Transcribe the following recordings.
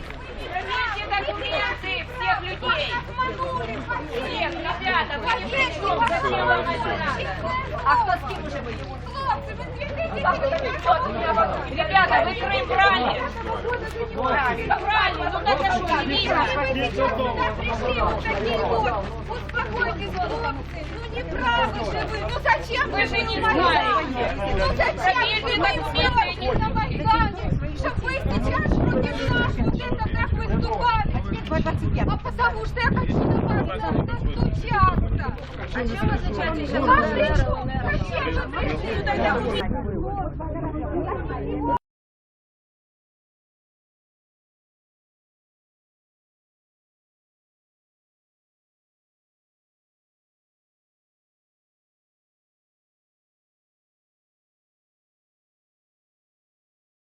Проверьте документы всех людей. Всех, ребята, вы не при чем. Зачем вам это надо? А кто с кем уже воюет? Ребята, вы Крым брали. Брали, ну так а что, не видно? Успокойтесь, хлопцы. Ну не правы же вы. Ну зачем Вы же не знаете. Ну зачем Проверьте вы документы Потому что я хочу до вас достучаться. А чем зачем? А при? Зачем вы пришли сюда?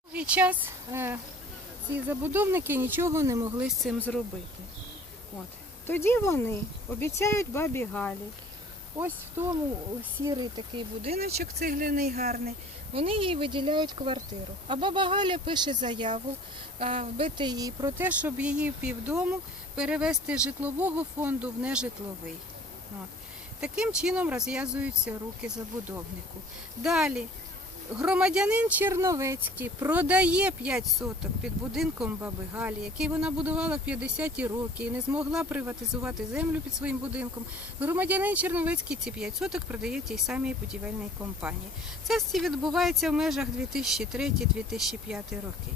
Довгий час е, ці забудовники нічого не могли з цим зробити. От. Тоді вони обіцяють бабі Галі. Ось в тому сірий такий будиночок цегляний гарний. Вони їй виділяють квартиру. А баба Галя пише заяву е, в БТІ про те, щоб її півдому перевести з житлового фонду в нежитловий. От. Таким чином розв'язуються руки забудовнику. Далі Громадянин Черновецький продає 5 соток під будинком баби Галі, який вона будувала в 50-ті роки і не змогла приватизувати землю під своїм будинком. Громадянин Черновецький ці 5 соток продає тій самій будівельній компанії. Це відбувається в межах 2003-2005 роки.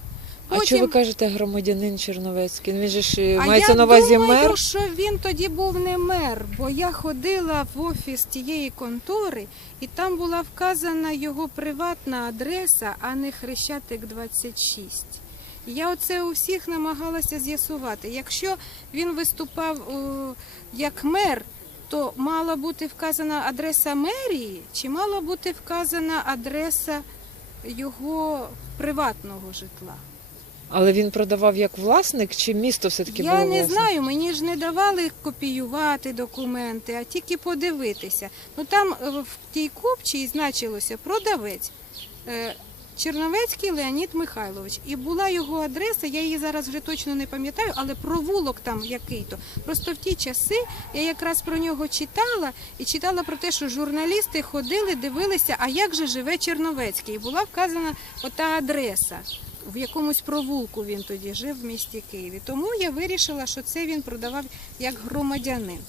А що ви кажете громадянин Черновецький? Він же ж е, А мається я на увазі думаю, мер. що він тоді був не мер, бо я ходила в офіс тієї контори, і там була вказана його приватна адреса, а не Хрещатик 26. Я оце у всіх намагалася з'ясувати. Якщо він виступав о, як мер, то мала бути вказана адреса мерії, чи мала бути вказана адреса його приватного житла? Але він продавав як власник, чи місто все-таки було Я не власник? знаю, мені ж не давали копіювати документи, а тільки подивитися. Ну там е, в тій купчій значилося продавець. е, Черновецький Леонід Михайлович. І була його адреса, я її зараз вже точно не пам'ятаю, але провулок там який-то. Просто в ті часи я якраз про нього читала і читала про те, що журналісти ходили, дивилися, а як же живе Черновецький. І була вказана ота адреса. В якомусь провулку він тоді жив в місті Києві. Тому я вирішила, що це він продавав як громадянин.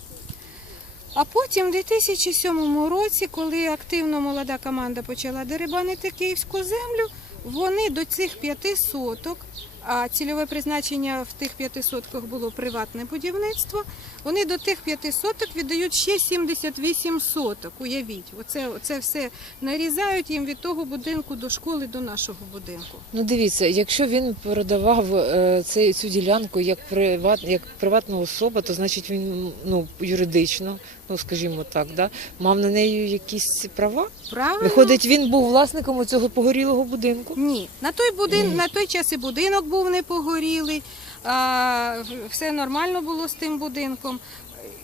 А потім, в 2007 році, коли активно молода команда почала дерибанити київську землю, вони до цих п'яти соток, а цільове призначення в тих п'яти сотках було приватне будівництво, вони до тих п'яти соток віддають ще 78 соток. Уявіть, оце, оце все нарізають їм від того будинку до школи до нашого будинку. Ну дивіться, якщо він продавав е, цю ділянку як приват, як приватна особа, то значить він ну юридично, ну скажімо так, да, мав на неї якісь права. Правильно? Виходить, він був власником цього погорілого будинку. Ні, на той будин, на той час і будинок був не погорілий, а, все нормально було з тим будинком.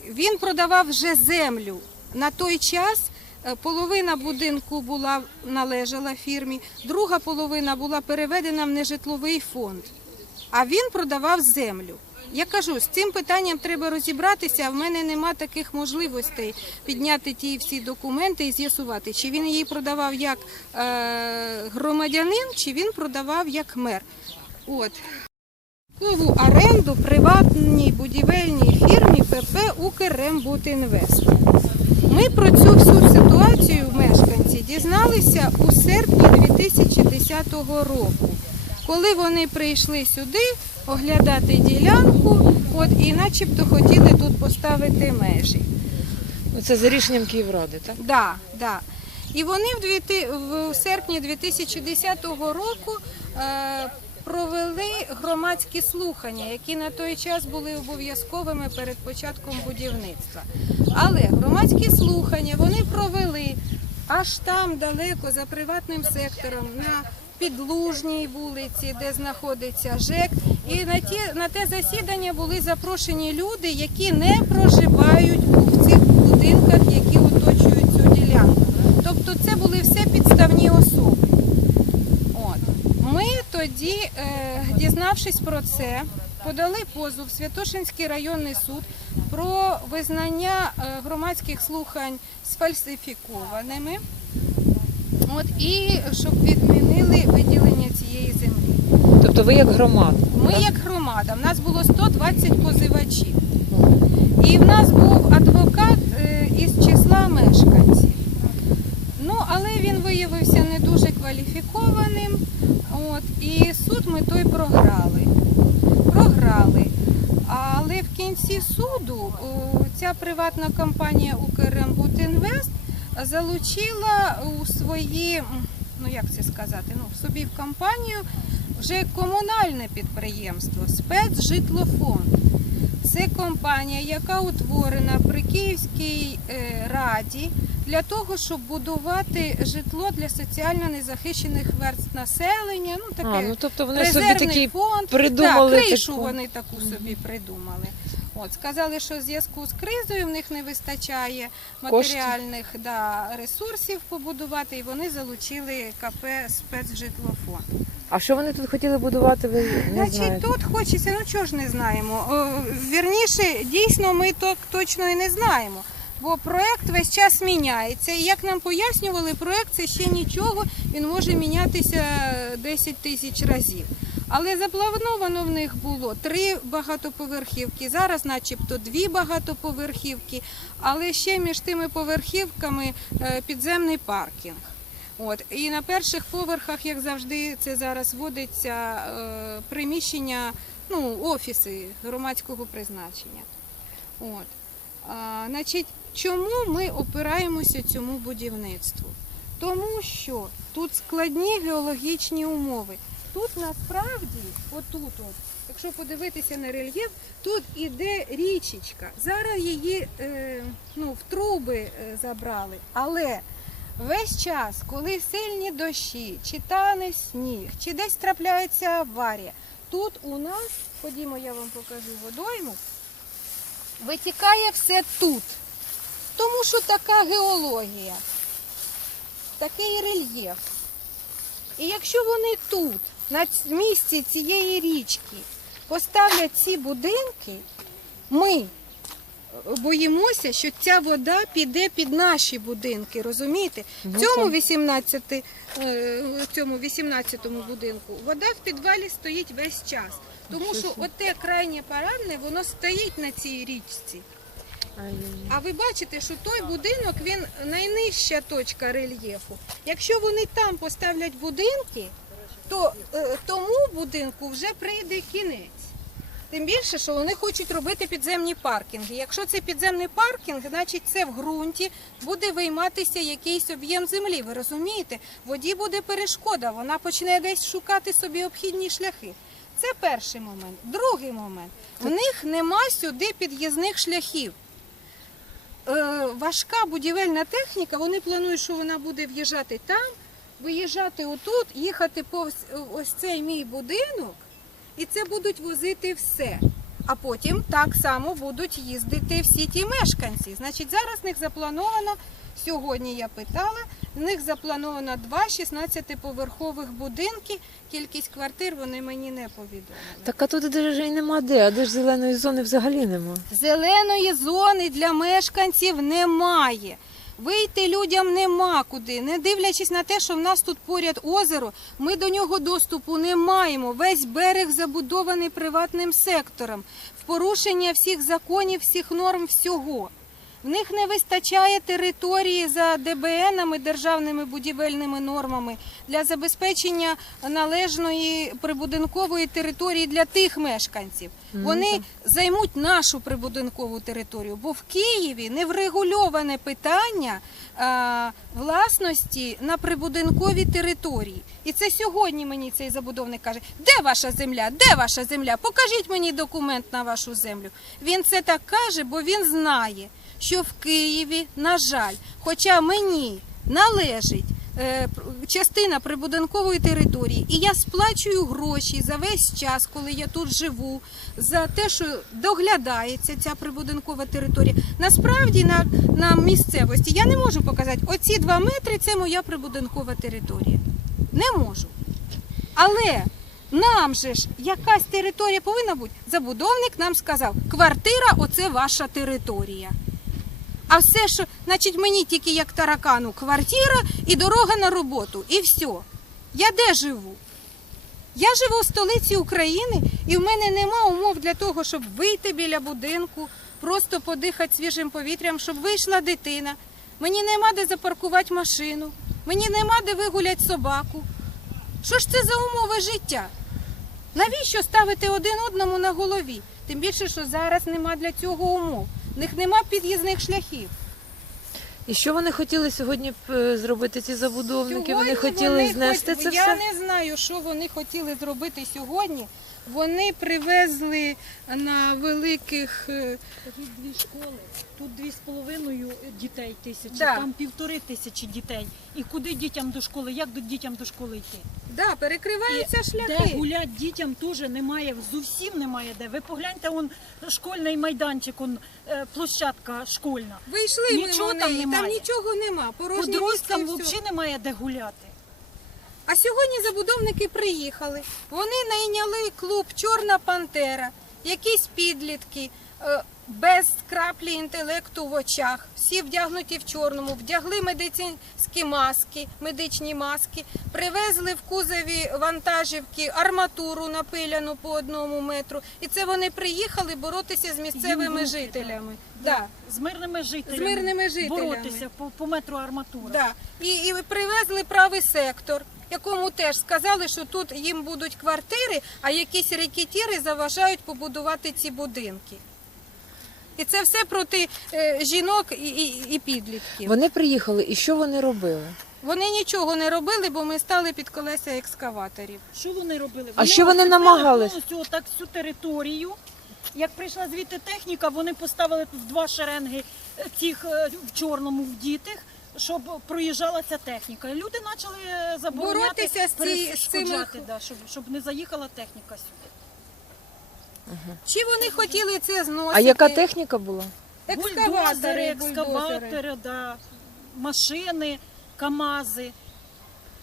Він продавав вже землю. На той час е, половина будинку була належала фірмі, друга половина була переведена в нежитловий фонд. А він продавав землю. Я кажу, з цим питанням треба розібратися, а в мене нема таких можливостей підняти ті всі документи і з'ясувати, чи він її продавав як е, громадянин, чи він продавав як мер. От. Нову оренду приватній будівельній фірмі ПП «Укррембудінвест». Ми про цю всю ситуацію мешканці дізналися у серпні 2010 року, коли вони прийшли сюди оглядати ділянку, от і начебто хотіли тут поставити межі. Ну, Це за рішенням Київради, так? Да, да. І вони в, дві- в серпні 2010 року е, провели громадські слухання, які на той час були обов'язковими перед початком будівництва. Але громадські слухання вони провели аж там далеко за приватним сектором на Підлужній вулиці, де знаходиться ЖЕК. І на те, на те засідання були запрошені люди, які не проживають у цих будинках, які оточують цю ділянку. Тобто це були все підставні особи. От. Ми тоді, е, дізнавшись про це, подали позов в Святошинський районний суд про визнання е, громадських слухань сфальсифікованими. От, і щоб відмінили виділення цієї землі. Тобто ви як громада? Ми, як громада, в нас було 120 позивачів. І в нас був адвокат е, із числа мешканців. Ну, але він виявився не дуже кваліфікованим. От, і суд ми той програли. Програли. Але в кінці суду ця приватна компанія «Укррембудінвест» залучила у свої, м, ну як це сказати, ну, собі в компанію вже комунальне підприємство спецжитлофонд. Це компанія, яка утворена при Київській е, раді для того, щоб будувати житло для соціально незахищених верств населення. Ну таке А, ну тобто вони собі резервний такі фонд. придумали Так, кришу таку. вони таку собі придумали. От сказали, що в зв'язку з кризою в них не вистачає матеріальних да, ресурсів побудувати, і вони залучили КП спецжитлофонд. А що вони тут хотіли будувати? Ви не Значить, знаєте? тут хочеться, ну чого ж не знаємо. О, Вірніше, дійсно, ми то точно і не знаємо. Бо проект весь час міняється. І як нам пояснювали, проект це ще нічого, він може мінятися 10 тисяч разів. Але заплановано в них було три багатоповерхівки, зараз начебто дві багатоповерхівки, але ще між тими поверхівками е, підземний паркінг. От і на перших поверхах, як завжди, це зараз вводиться е, приміщення, ну офіси громадського призначення. От а, значить, чому ми опираємося цьому будівництву? Тому що тут складні геологічні умови. Тут насправді, отут, от, якщо подивитися на рельєф, тут іде річечка. Зараз її е, ну, в труби е, забрали. Але Весь час, коли сильні дощі, чи тане сніг, чи десь трапляється аварія, тут у нас, ходімо, я вам покажу водойму, витікає все тут. Тому що така геологія, такий рельєф. І якщо вони тут, на місці цієї річки, поставлять ці будинки, ми боїмося, що ця вода піде під наші будинки, розумієте? В Ну, цьому 18, е, в цьому 18 будинку вода в підвалі стоїть весь час. Тому що оте крайнє парадне, воно стоїть на цій річці. А ви бачите, що той будинок він найнижча точка рельєфу. Якщо вони там поставлять будинки, то е, тому будинку вже прийде кінець. Тим більше, що вони хочуть робити підземні паркінги. Якщо це підземний паркінг, значить це в ґрунті буде вийматися якийсь об'єм землі. Ви розумієте? Воді буде перешкода, вона почне десь шукати собі обхідні шляхи. Це перший момент. Другий момент. В них нема сюди під'їзних шляхів. Е, важка будівельна техніка, вони планують, що вона буде в'їжджати там, виїжджати отут, їхати повз е, ось цей мій будинок, і це будуть возити все. А потім так само будуть їздити всі ті мешканці. Значить, зараз в них заплановано, сьогодні я питала, в них заплановано два 16-поверхових будинки. Кількість квартир вони мені не повідомили. Так а тут даже і нема де, а де ж зеленої зони взагалі нема. Зеленої зони для мешканців немає. Вийти людям нема куди, не дивлячись на те, що в нас тут поряд озеро, ми до нього доступу не маємо. Весь берег забудований приватним сектором, в порушення всіх законів, всіх норм, всього. В них не вистачає території за ДБНами, державними будівельними нормами для забезпечення належної прибудинкової території для тих мешканців. Вони займуть нашу прибудинкову територію, бо в Києві не врегульоване питання а, власності на прибудинковій території. І це сьогодні мені цей забудовник каже: де ваша земля? Де ваша земля? Покажіть мені документ на вашу землю. Він це так каже, бо він знає, що в Києві, на жаль, хоча мені належить е, частина прибудинкової території, і я сплачую гроші за весь час, коли я тут живу, за те, що доглядається ця прибудинкова територія. Насправді на, на місцевості я не можу показати, оці два метри це моя прибудинкова територія. Не можу. Але нам же ж якась територія повинна бути. Забудовник нам сказав, квартира оце ваша територія. А все, що, значить, мені тільки як таракану квартира і дорога на роботу. І все. Я де живу? Я живу в столиці України, і в мене нема умов для того, щоб вийти біля будинку, просто подихати свіжим повітрям, щоб вийшла дитина. Мені нема де запаркувати машину, мені нема де вигуляти собаку. Що ж це за умови життя? Навіщо ставити один одному на голові? Тим більше, що зараз нема для цього умов. В них нема під'їзних шляхів. І що вони хотіли сьогодні е, зробити ці забудовники? вони хотіли знести хоч- це Я все? не знаю, що вони хотіли зробити сьогодні. Вони привезли на великих е, Тут дві школи, тут дві з половиною дітей тисячі, Да. там півтори тисячі дітей. І куди дітям до школи? Як до дітям до школи йти? да, перекриваються Де шляхи. гулять дітям теж немає, зовсім немає де. Ви погляньте, он школьний майданчик, он е, площадка школьна. Вийшли Нічого там неї, там немає. нічого нема. Подросткам і взагалі немає де гуляти. А сьогодні забудовники приїхали. Вони найняли клуб Чорна Пантера, якісь підлітки е, без краплі інтелекту в очах, всі вдягнуті в чорному, вдягли медицинські маски, медичні маски, привезли в кузові вантажівки арматуру напиляну по одному метру. І це вони приїхали боротися з місцевими жителями. Да. З мирними жителями. З мирними жителями. Боротися по, по метру арматури. Да. І, і привезли правий сектор, якому теж сказали, що тут їм будуть квартири, а якісь рекетіри заважають побудувати ці будинки. І це все проти е, жінок і, і, і підлітків. Вони приїхали, і що вони робили? Вони нічого не робили, бо ми стали під колеса екскаваторів. Що вони робили? А що вони освітлили намагались? Повністю так всю територію. Як прийшла звідти техніка, вони поставили тут два шеренги е, цих е, в чорному вдітих, щоб проїжджала ця техніка. І люди почали е, забороняти, Боротися з ці- перешкоджати, з цими- да, щоб, щоб не заїхала техніка сюди. Чи вони хотіли це зносити? А яка техніка була? Екскаватори, Бульдозери, бульдозери. екскаватори, да, машини, КАМАЗи.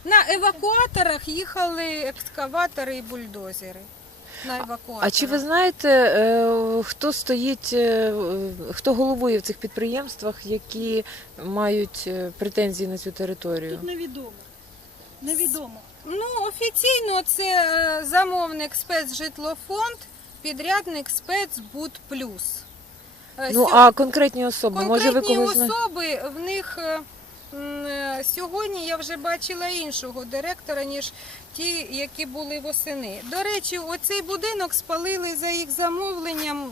На евакуаторах їхали екскаватори і бульдозери. На евакуаторах. А чи ви знаєте, е, хто стоїть, е, хто головує в цих підприємствах, які мають е, претензії на цю територію? Тут невідомо. Невідомо. Ну, офіційно це замовник спецжитлофонд, підрядник спецбуд плюс. Ну а конкретні особи, може ви конкретні когось особи в них сьогодні я вже бачила іншого директора, ніж ті, які були восени. До речі, оцей будинок спалили за їх замовленням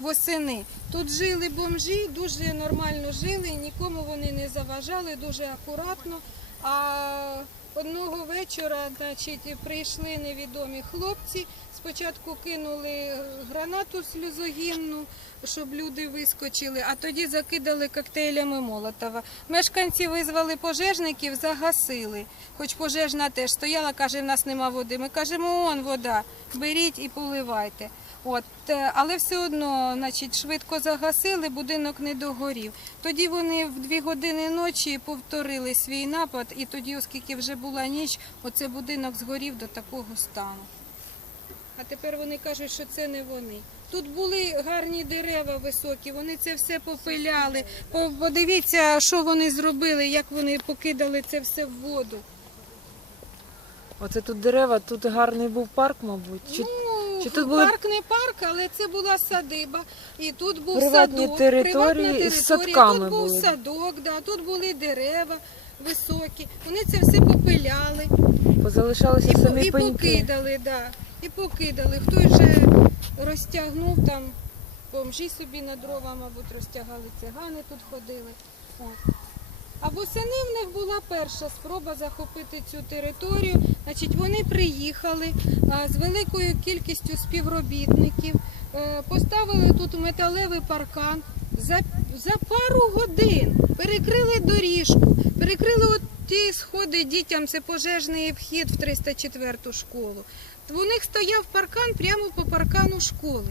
восени. Тут жили бомжі, дуже нормально жили, нікому вони не заважали, дуже акуратно. А одного вечора, значить, прийшли невідомі хлопці. Спочатку кинули гранату сльозогінну, щоб люди вискочили, а тоді закидали коктейлями Молотова. Мешканці визвали пожежників, загасили. Хоч пожежна теж стояла, каже, в нас нема води. Ми кажемо, он вода, беріть і поливайте. От, е, але все одно, значить, швидко загасили, будинок не догорів. Тоді вони в дві години ночі повторили свій напад, і тоді, оскільки вже була ніч, оце будинок згорів до такого стану. А тепер вони кажуть, що це не вони. Тут були гарні дерева високі, вони це все попиляли. Подивіться, що вони зробили, як вони покидали це все в воду. Оце тут дерева, тут гарний був парк, мабуть. Чи... Ну, чи тут були- парк не парк, але це була садиба. І тут був Приватні садок, території приватна з територія. садками Тут був були. садок, да, тут були дерева високі. Вони це все попиляли. Позалишалися І, самі і пеньки. покидали, да. І покидали. Хтось вже розтягнув там, бомжі собі на дрова, мабуть, розтягали, цигани тут ходили. От. А восени в них була перша спроба захопити цю територію. Значить, вони приїхали з великою кількістю співробітників, е, поставили тут металевий паркан. За, за пару годин перекрили доріжку, перекрили от ті сходи дітям, це пожежний вхід в 304 школу. У них стояв паркан прямо по паркану школи.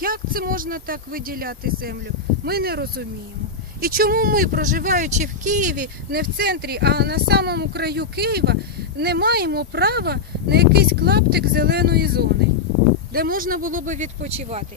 Як це можна так виділяти землю? Ми не розуміємо. І чому ми, проживаючи в Києві, не в центрі, а на самому краю Києва, не маємо права на якийсь клаптик зеленої зони, де можна було би відпочивати?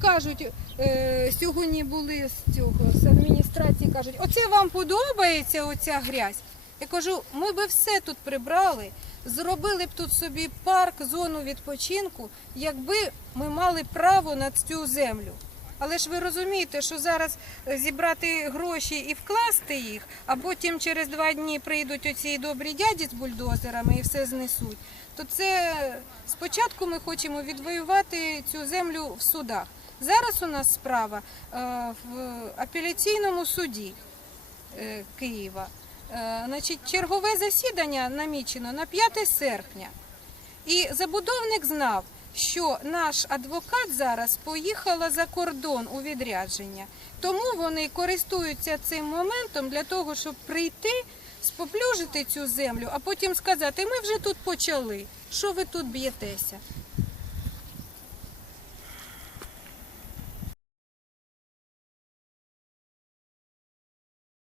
Кажуть, е, сьогодні були з цього з адміністрації, кажуть, оце вам подобається оця грязь. Я кажу, ми би все тут прибрали, зробили б тут собі парк, зону відпочинку, якби ми мали право на цю землю. Але ж ви розумієте, що зараз е, зібрати гроші і вкласти їх, а потім через два дні прийдуть оці добрі дяді з бульдозерами і все знесуть. То це спочатку ми хочемо відвоювати цю землю в судах. Зараз у нас справа е, в апеляційному суді е, Києва. Е, Значить, чергове засідання намічено на 5 серпня. І забудовник знав, що наш адвокат зараз поїхала за кордон у відрядження. Тому вони користуються цим моментом для того, щоб прийти, споплюжити цю землю, а потім сказати, ми вже тут почали. Що ви тут б'єтеся?